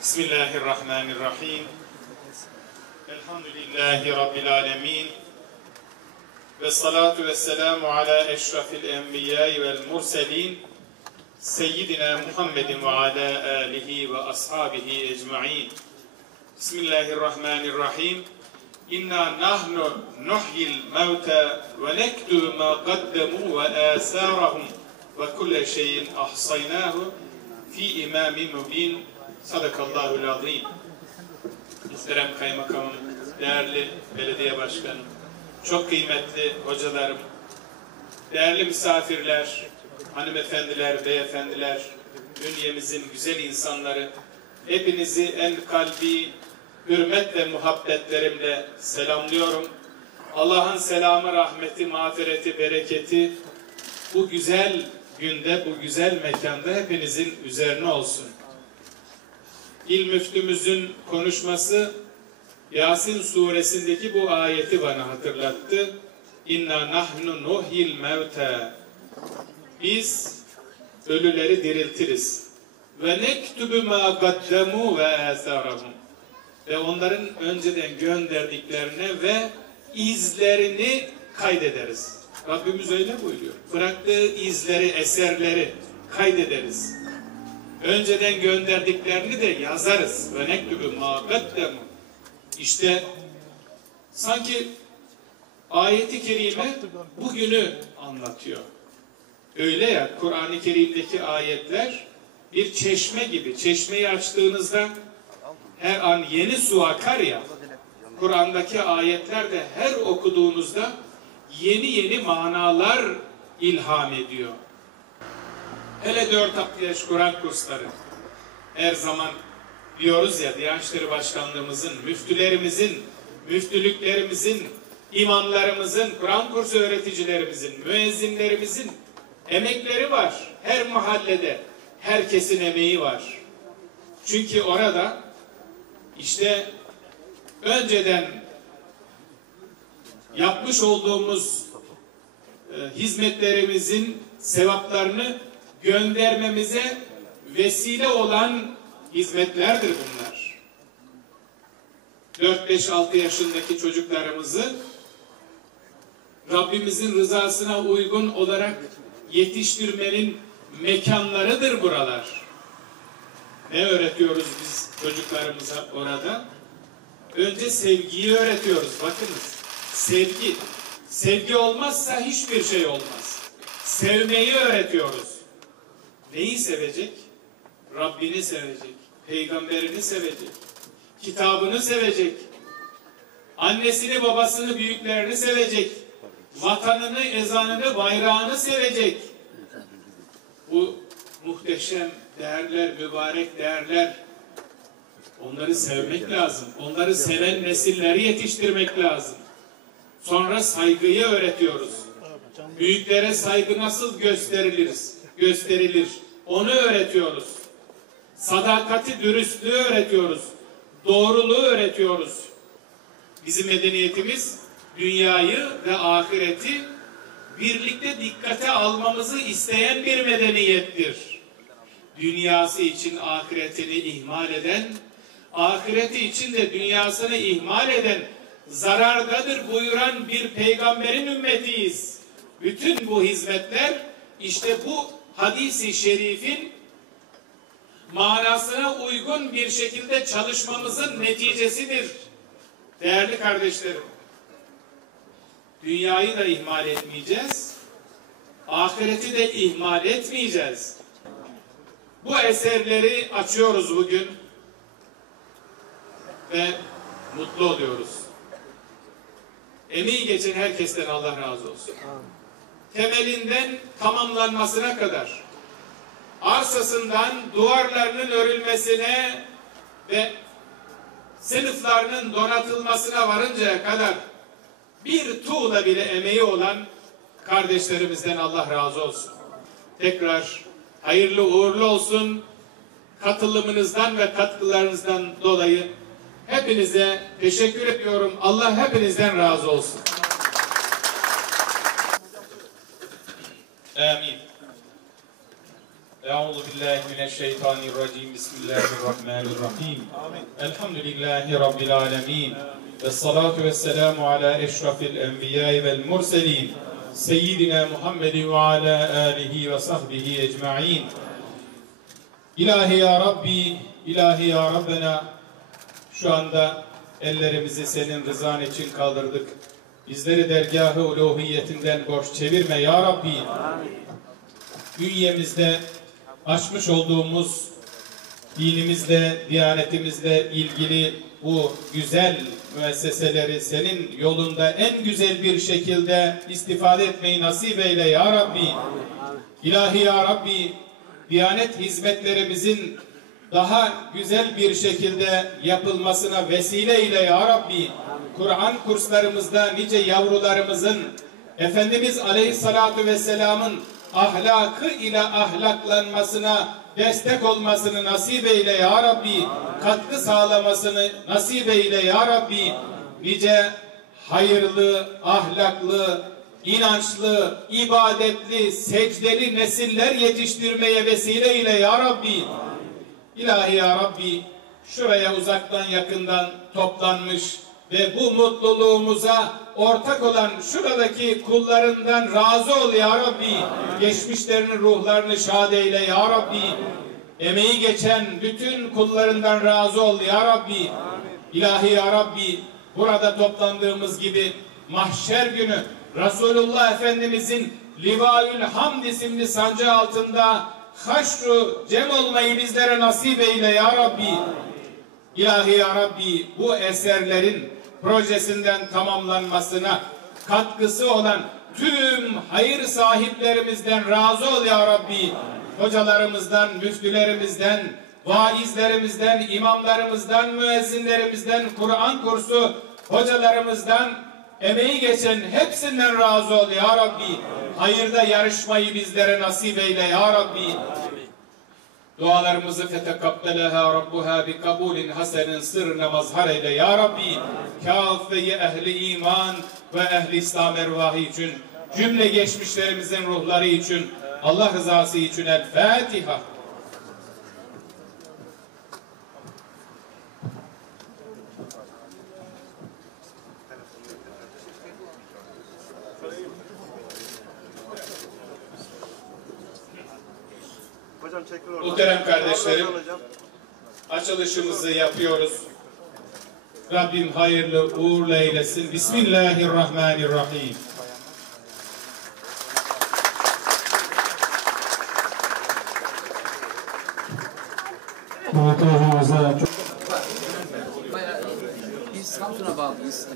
Bismillahirrahmanirrahim. Elhamdülillahi Rabbil alemin. Ve salatu ve selamu ala eşrafil enbiyai vel murselin. Seyyidina Muhammedin ve ala alihi ve ashabihi ecma'in. Bismillahirrahmanirrahim. İnna nahnu nuhyil mevta ve nektubu ma qaddemu ve asarahum ve kulle şeyin ahsaynahu fi imamin mubin. Sadakallahul azim. Muhterem kaymakamım, değerli belediye başkanım, çok kıymetli hocalarım, değerli misafirler, hanımefendiler, beyefendiler, bünyemizin güzel insanları, hepinizi en kalbi hürmet ve muhabbetlerimle selamlıyorum. Allah'ın selamı, rahmeti, mağfireti, bereketi bu güzel günde, bu güzel mekanda hepinizin üzerine olsun. İl müftümüzün konuşması Yasin suresindeki bu ayeti bana hatırlattı. İnna nahnu nuhyil mevta. Biz ölüleri diriltiriz. Ve nektubu ma qaddemu ve asarahum. Ve onların önceden gönderdiklerine ve izlerini kaydederiz. Rabbimiz öyle buyuruyor. Bıraktığı izleri, eserleri kaydederiz. Önceden gönderdiklerini de yazarız. Ve nektubu ma qaddemu. İşte sanki ayeti kerime bugünü anlatıyor. Öyle ya, Kur'an-ı Kerim'deki ayetler bir çeşme gibi. Çeşmeyi açtığınızda her an yeni su akar ya. Kur'an'daki ayetler de her okuduğunuzda yeni yeni manalar ilham ediyor. Hele 4 hafta yaş Kur'an kursları. Her zaman diyoruz ya, Diyanet İşleri Başkanlığımızın, müftülerimizin, müftülüklerimizin, imamlarımızın, Kur'an kursu öğreticilerimizin, müezzinlerimizin emekleri var. Her mahallede herkesin emeği var. Çünkü orada işte önceden yapmış olduğumuz hizmetlerimizin sevaplarını göndermemize vesile olan hizmetlerdir bunlar. 4-5-6 yaşındaki çocuklarımızı Rabbimizin rızasına uygun olarak yetiştirmenin mekanlarıdır buralar. Ne öğretiyoruz biz çocuklarımıza orada? Önce sevgiyi öğretiyoruz. Bakınız, sevgi. Sevgi olmazsa hiçbir şey olmaz. Sevmeyi öğretiyoruz. Neyi sevecek? Rabbini sevecek, peygamberini sevecek, kitabını sevecek, annesini, babasını, büyüklerini sevecek, vatanını, ezanını, bayrağını sevecek. Bu muhteşem değerler, mübarek değerler. Onları sevmek lazım. Onları seven nesilleri yetiştirmek lazım. Sonra saygıyı öğretiyoruz. Büyüklere saygı nasıl gösterilir? Onu öğretiyoruz. Sadakati, dürüstlüğü öğretiyoruz. Doğruluğu öğretiyoruz. Bizim medeniyetimiz dünyayı ve ahireti birlikte dikkate almamızı isteyen bir medeniyettir. Dünyası için ahiretini ihmal eden, ahireti için de dünyasını ihmal eden zarardadır buyuran bir peygamberin ümmetiyiz. Bütün bu hizmetler işte bu hadis-i şerifin manasına uygun bir şekilde çalışmamızın neticesidir. Değerli kardeşlerim, dünyayı da ihmal etmeyeceğiz, ahireti de ihmal etmeyeceğiz. Bu eserleri açıyoruz bugün ve mutlu oluyoruz. Emeği geçen herkesten Allah razı olsun. Temelinden tamamlanmasına kadar, arsasından duvarlarının örülmesine ve sınıflarının donatılmasına varıncaya kadar bir tuğla bile emeği olan kardeşlerimizden Allah razı olsun. Tekrar hayırlı uğurlu olsun. Katılımınızdan ve katkılarınızdan dolayı hepinize teşekkür ediyorum. Allah hepinizden razı olsun. Amin. Euzu billahi mineşşeytanirracim. Bismillahirrahmanirrahim. Elhamdülillahi rabbil alamin. Vessalatu vesselamu ala eşrafil enbiya'i vel murselin. Seyyidina Muhammedin ve ala alihi ve sahbihi ecmaîn. İlahi ya Rabbi, ilahi ya Rabbena, şu anda ellerimizi senin rızan için kaldırdık. Bizleri dergâh-ı uluhiyetinden boş çevirme ya Rabbi. Bünyemizde açmış olduğumuz dinimizle, diyanetimizle ilgili bu güzel müesseseleri senin yolunda en güzel bir şekilde istifade etmeyi nasip eyle ya Rabbi. İlahi ya Rabbi, Diyanet hizmetlerimizin daha güzel bir şekilde yapılmasına vesile eyle ya Rabbi. Kur'an kurslarımızda nice yavrularımızın Efendimiz Aleyhisselatü Vesselam'ın ahlakı ile ahlaklanmasına destek olmasını nasip eyle ya Rabbi. Katkı sağlamasını nasip eyle ya Rabbi. Nice hayırlı, ahlaklı, inançlı, ibadetli, secdeli nesiller yetiştirmeye vesile eyle ya Rabbi. İlahi ya Rabbi, şuraya uzaktan yakından toplanmış ve bu mutluluğumuza ortak olan şuradaki kullarından razı ol ya Rabbi. Geçmişlerinin ruhlarını şad eyle ya Rabbi. Emeği geçen bütün kullarından razı ol ya Rabbi. İlahi ya Rabbi, burada toplandığımız gibi mahşer günü Resulullah Efendimizin Livaül Hamd isimli sancağı altında haşru cem olmayı bizlere nasip eyle ya Rabbi. İlahi ya Rabbi, bu eserlerin projesinden tamamlanmasına katkısı olan tüm hayır sahiplerimizden razı ol ya Rabbi. Hocalarımızdan, müftülerimizden, vaizlerimizden, imamlarımızdan, müezzinlerimizden, Kur'an kursu hocalarımızdan, emeği geçen hepsinden razı ol ya Rabbi. Hayırda yarışmayı bizlere nasip eyle ya Rabbi. Dualarımızı fetekabbeleha Rabbuha bi kabulin hasenin sırrına mazhar eyle ya Rabbi. Kâfe-i ehli iman ve ehli İslam ervahı için, cümle geçmişlerimizin ruhları için, Allah rızası için El Fatiha. Muhterem kardeşlerim, açılışımızı yapıyoruz. Rabbim hayırlı uğurlu eylesin. Bismillahirrahmanirrahim. Biz Samsun'a bağlıyız.